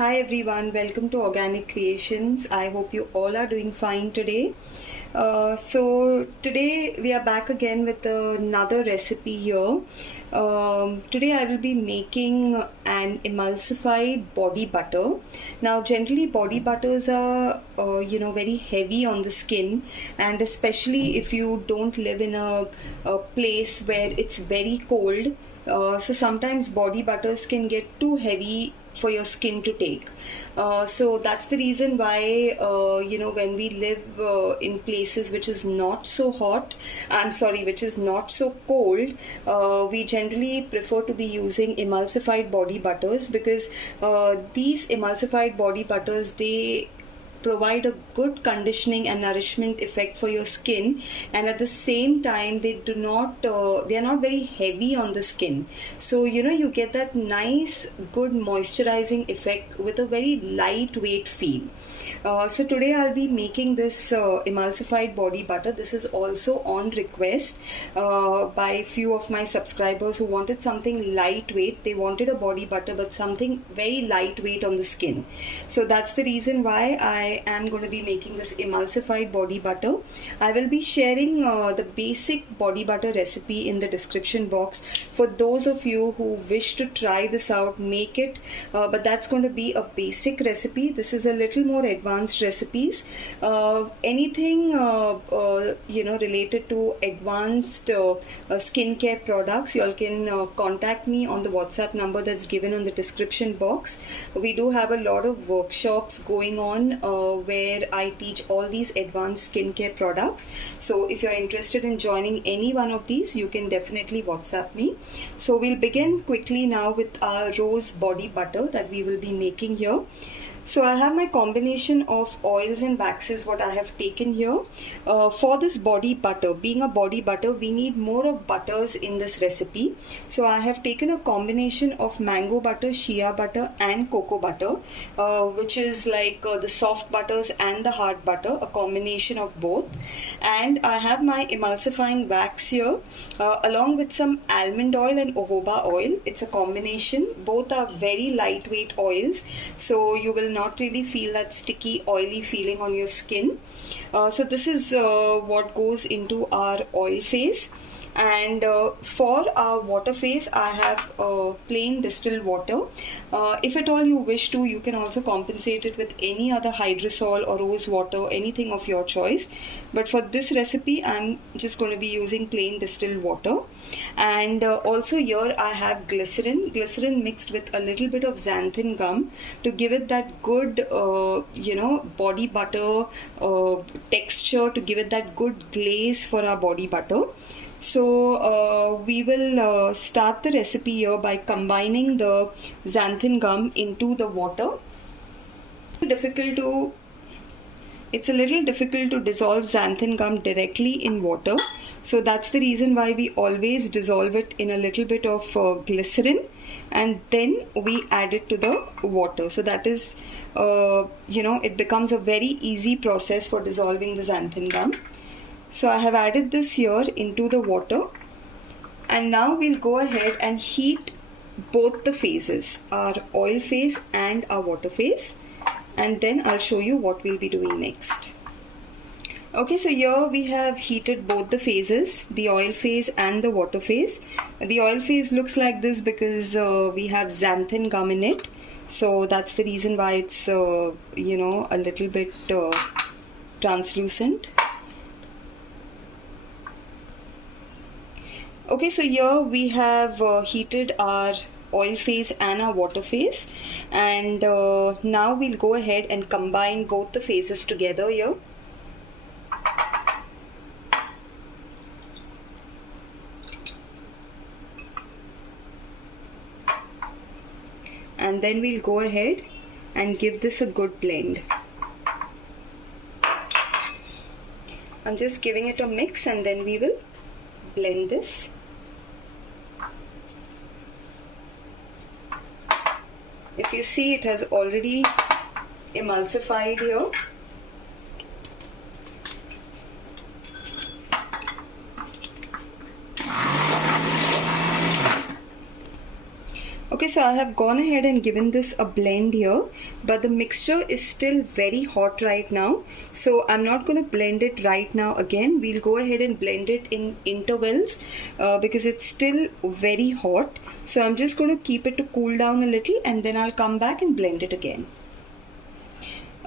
Hi everyone, welcome to Organic Creations. I hope you all are doing fine today. So today we are back again with another recipe here. Today I will be making an emulsified body butter. Now generally body butters are very heavy on the skin, and especially if you don't live in a place where it's very cold. So sometimes body butters can get too heavy for your skin to take. So that's the reason why when we live in places which is not so hot, which is not so cold, we generally prefer to be using emulsified body butters, because these emulsified body butters, they provide a good conditioning and nourishment effect for your skin, and at the same time they are not very heavy on the skin, so you get that nice good moisturizing effect with a very lightweight feel. So today I'll be making this emulsified body butter. This is also on request by few of my subscribers who wanted something lightweight. They wanted a body butter but something very lightweight on the skin, so that's the reason why I am going to be making this emulsified body butter. I will be sharing the basic body butter recipe in the description box for those of you who wish to try this out, make it, but that's going to be a basic recipe. This is a little more advanced recipes. Anything related to advanced skincare products, you all can contact me on the WhatsApp number that's given on the description box. We do have a lot of workshops going on where I teach all these advanced skincare products. So if you're interested in joining any one of these, you can definitely WhatsApp me. So we'll begin quickly now with our rose body butter that we will be making here. So I have my combination of oils and waxes what I have taken here. For this body butter, being a body butter, we need more of butters in this recipe. So I have taken a combination of mango butter, shea butter and cocoa butter, which is like the soft butters and the hard butter, a combination of both. And I have my emulsifying wax here along with some almond oil and jojoba oil. It's a combination. Both are very lightweight oils, so you will not really feel that sticky oily feeling on your skin. So this is what goes into our oil phase. And for our water phase, I have plain distilled water. If at all you wish to, you can also compensate it with any other hydrosol or rose water, anything of your choice. But for this recipe, I'm just going to be using plain distilled water. And also here I have glycerin mixed with a little bit of xanthan gum to give it that good body butter texture, to give it that good glaze for our body butter. So we will start the recipe here by combining the xanthan gum into the water. It's a little difficult to dissolve xanthan gum directly in water, so that's the reason why we always dissolve it in a little bit of glycerin and then we add it to the water. So that is it becomes a very easy process for dissolving the xanthan gum. So I have added this here into the water, and now we'll go ahead and heat both the phases, our oil phase and our water phase, and then I'll show you what we'll be doing next. Okay, so here we have heated both the phases, the oil phase and the water phase. The oil phase looks like this because we have xanthan gum in it, so that's the reason why it's a little bit translucent. Okay, so here we have heated our oil phase and our water phase, and now we'll go ahead and combine both the phases together here. And then we'll go ahead and give this a good blend. I'm just giving it a mix and then we will blend this. If you see, it has already emulsified here. Okay, so so I have gone ahead and given this a blend here, but the mixture is still very hot right now, so I'm not going to blend it right now again. We'll go ahead and blend it in intervals because it's still very hot. So I'm just going to keep it to cool down a little, and then I'll come back and blend it again.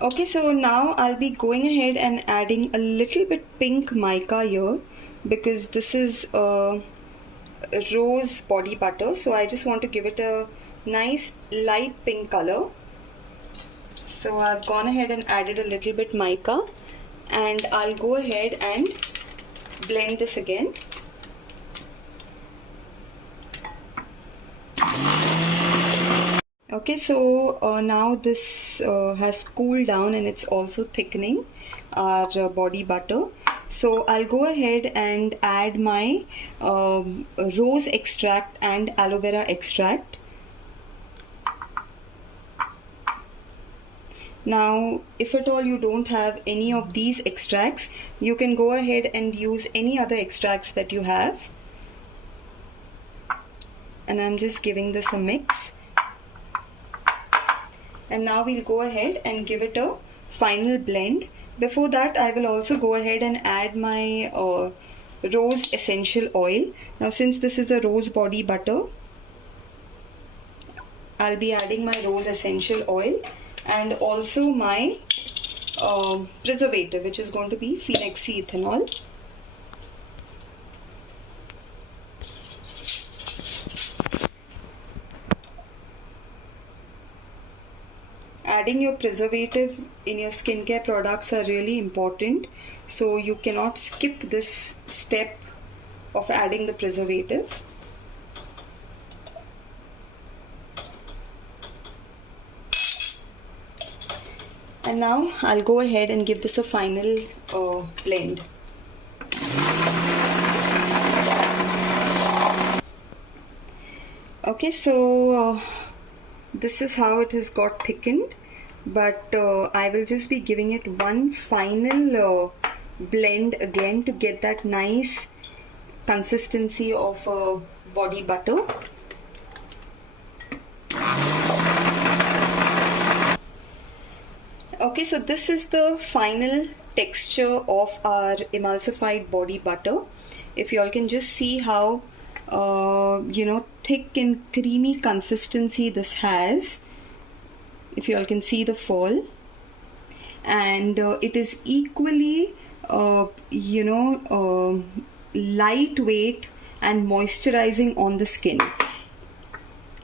Okay, so now I'll be going ahead and adding a little bit pink mica here, because this is rose body butter, so I just want to give it a nice light pink color. So I've gone ahead and added a little bit mica, and I'll go ahead and blend this again. Okay, so now this has cooled down and it's also thickening our body butter. So I'll go ahead and add my rose extract and aloe vera extract. Now, if at all you don't have any of these extracts, you can go ahead and use any other extracts that you have. And I'm just giving this a mix. And now we'll go ahead and give it a final blend. Before that, I will also go ahead and add my rose essential oil. Now, since this is a rose body butter, I'll be adding my rose essential oil and also my preservative, which is going to be phenoxyethanol. Adding your preservative in your skincare products are really important, so you cannot skip this step of adding the preservative. And now I'll go ahead and give this a final blend. Okay, so this is how it has got thickened, but I will just be giving it one final blend again to get that nice consistency of body butter. Okay, so this is the final texture of our emulsified body butter. If you all can just see how thick and creamy consistency this has, if you all can see the fall, and it is equally lightweight and moisturizing on the skin.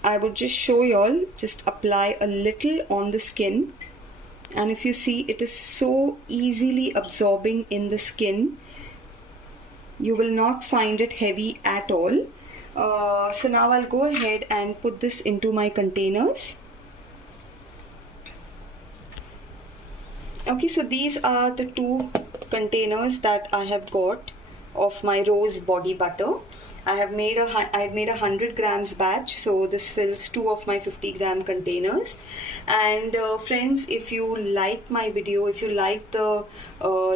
I would just show you all, just apply a little on the skin, and if you see, it is so easily absorbing in the skin. You will not find it heavy at all. So now I'll go ahead and put this into my containers. Okay, so these are the two containers that I have got of my rose body butter. I had made a 100 grams batch, so this fills 2 of my 50 gram containers. And friends, if you like my video, if you like the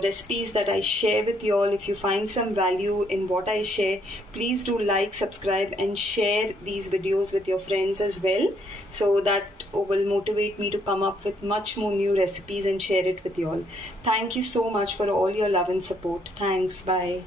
recipes that I share with you all, if you find some value in what I share, please do like, subscribe and share these videos with your friends as well, so that will motivate me to come up with much more new recipes and share it with you all. Thank you so much for all your love and support. Thanks. Bye.